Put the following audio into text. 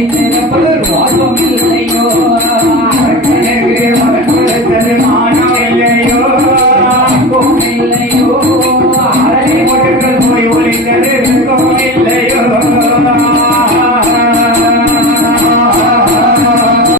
Amen.